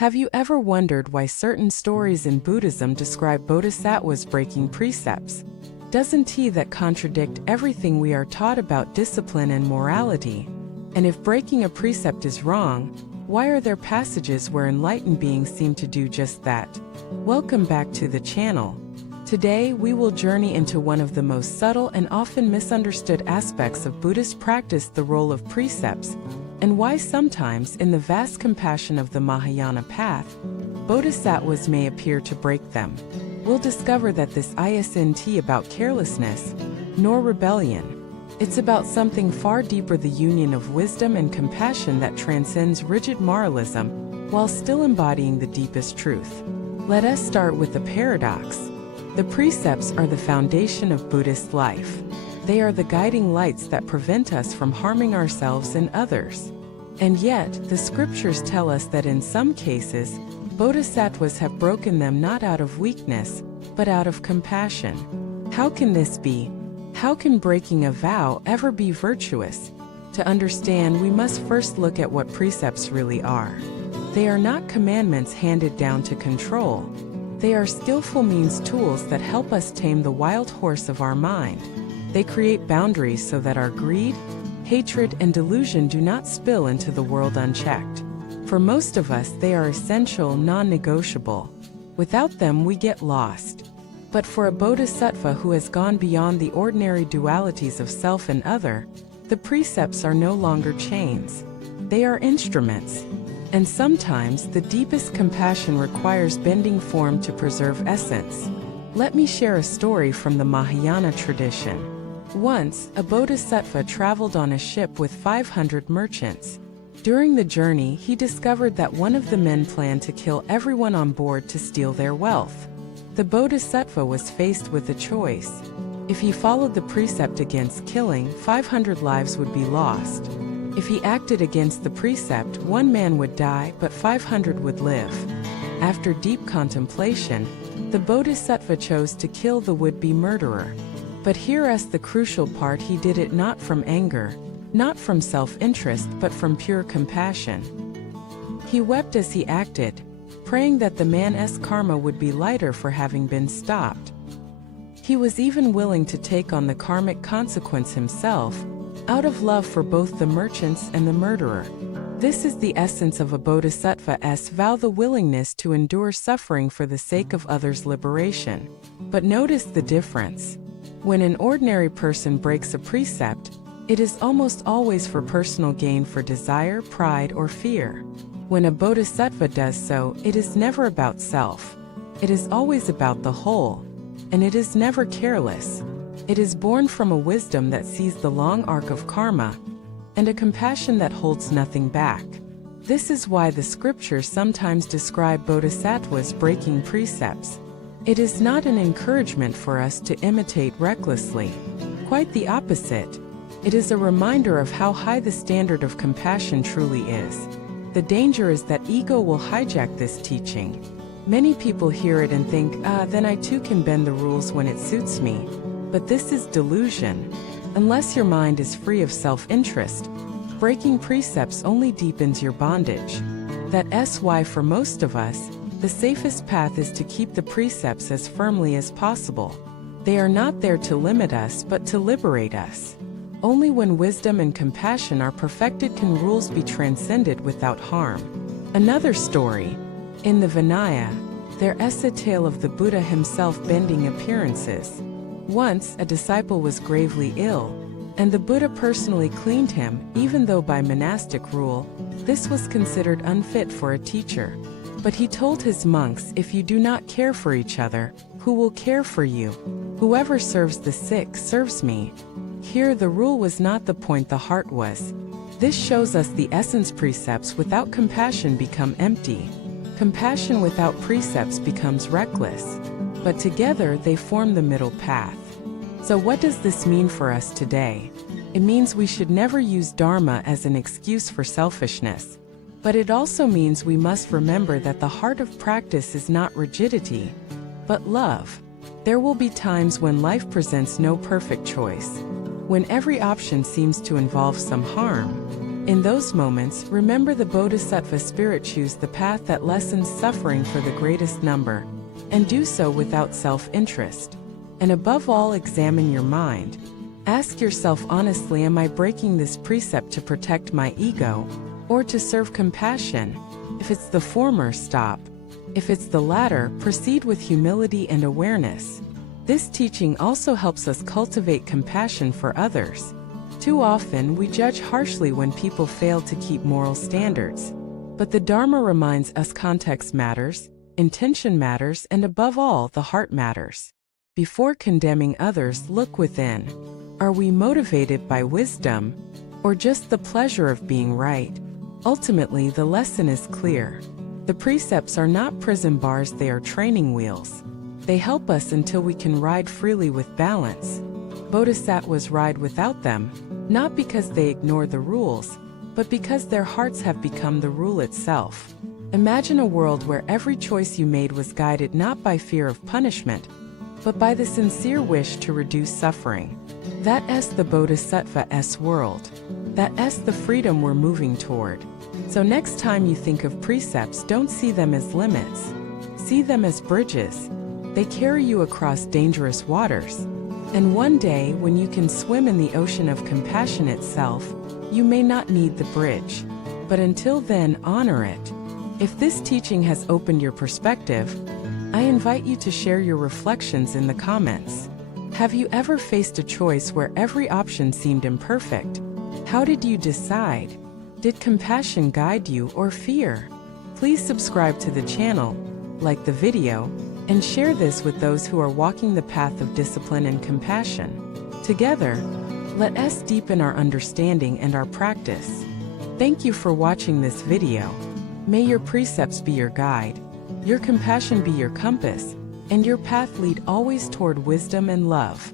Have you ever wondered why certain stories in Buddhism describe bodhisattvas breaking precepts? Doesn't that contradict everything we are taught about discipline and morality? And if breaking a precept is wrong, why are there passages where enlightened beings seem to do just that? Welcome back to the channel. Today we will journey into one of the most subtle and often misunderstood aspects of Buddhist practice, the role of precepts, and why sometimes in the vast compassion of the Mahayana path, bodhisattvas may appear to break them. We'll discover that this isn't about carelessness, nor rebellion. It's about something far deeper, the union of wisdom and compassion that transcends rigid moralism, while still embodying the deepest truth. Let us start with the paradox. The precepts are the foundation of Buddhist life. They are the guiding lights that prevent us from harming ourselves and others. And yet, the scriptures tell us that in some cases, bodhisattvas have broken them not out of weakness, but out of compassion. How can this be? How can breaking a vow ever be virtuous? To understand, we must first look at what precepts really are. They are not commandments handed down to control. They are skillful means, tools that help us tame the wild horse of our mind. They create boundaries so that our greed, hatred, and delusion do not spill into the world unchecked. For most of us, they are essential, non-negotiable. Without them, we get lost. But for a bodhisattva who has gone beyond the ordinary dualities of self and other, the precepts are no longer chains. They are instruments. And sometimes, the deepest compassion requires bending form to preserve essence. Let me share a story from the Mahayana tradition. Once, a bodhisattva traveled on a ship with 500 merchants. During the journey, he discovered that one of the men planned to kill everyone on board to steal their wealth. The bodhisattva was faced with a choice. If he followed the precept against killing, 500 lives would be lost. If he acted against the precept, one man would die, but 500 would live. After deep contemplation, the bodhisattva chose to kill the would-be murderer. But here's the crucial part: he did it not from anger, not from self-interest, but from pure compassion. He wept as he acted, praying that the man's karma would be lighter for having been stopped. He was even willing to take on the karmic consequence himself, out of love for both the merchants and the murderer. This is the essence of a bodhisattva's vow, the willingness to endure suffering for the sake of others' liberation. But notice the difference. When an ordinary person breaks a precept, it is almost always for personal gain, for desire, pride, or fear. When a bodhisattva does so, it is never about self. It is always about the whole. And it is never careless. It is born from a wisdom that sees the long arc of karma, and a compassion that holds nothing back. This is why the scriptures sometimes describe bodhisattvas breaking precepts. It is not an encouragement for us to imitate recklessly. Quite the opposite. It is a reminder of how high the standard of compassion truly is. The danger is that ego will hijack this teaching. Many people hear it and think, then I too can bend the rules when it suits me. But this is delusion. Unless your mind is free of self-interest, breaking precepts only deepens your bondage. That's why for most of us, the safest path is to keep the precepts as firmly as possible. They are not there to limit us, but to liberate us. Only when wisdom and compassion are perfected can rules be transcended without harm. Another story. In the Vinaya, there's a tale of the Buddha himself bending appearances. Once, a disciple was gravely ill, and the Buddha personally cleaned him, even though by monastic rule, this was considered unfit for a teacher. But he told his monks, if you do not care for each other, who will care for you? Whoever serves the sick serves me. Here the rule was not the point, the heart was. This shows us the essence. Precepts without compassion become empty. Compassion without precepts becomes reckless. But together they form the middle path. So what does this mean for us today? It means we should never use dharma as an excuse for selfishness. But it also means we must remember that the heart of practice is not rigidity, but love. There will be times when life presents no perfect choice, when every option seems to involve some harm. In those moments, remember the Bodhisattva spirit: choose the path that lessens suffering for the greatest number, and do so without self-interest. And above all, examine your mind. Ask yourself honestly, am I breaking this precept to protect my ego, or to serve compassion? If it's the former, stop. If it's the latter, proceed with humility and awareness. This teaching also helps us cultivate compassion for others. Too often, we judge harshly when people fail to keep moral standards. But the Dharma reminds us context matters, intention matters, and above all, the heart matters. Before condemning others, look within. Are we motivated by wisdom, or just the pleasure of being right? Ultimately, the lesson is clear. The precepts are not prison bars, they are training wheels. They help us until we can ride freely with balance. Bodhisattvas ride without them, not because they ignore the rules, but because their hearts have become the rule itself. Imagine a world where every choice you made was guided not by fear of punishment, but by the sincere wish to reduce suffering. That's the Bodhisattva's world. That's the freedom we're moving toward. So next time you think of precepts, don't see them as limits. See them as bridges. They carry you across dangerous waters. And one day, when you can swim in the ocean of compassion itself, you may not need the bridge. But until then, honor it. If this teaching has opened your perspective, I invite you to share your reflections in the comments. Have you ever faced a choice where every option seemed imperfect? How did you decide? Did compassion guide you or fear? Please subscribe to the channel, like the video, and share this with those who are walking the path of discipline and compassion. Together, let us deepen our understanding and our practice. Thank you for watching this video. May your precepts be your guide, your compassion be your compass, and your path lead always toward wisdom and love.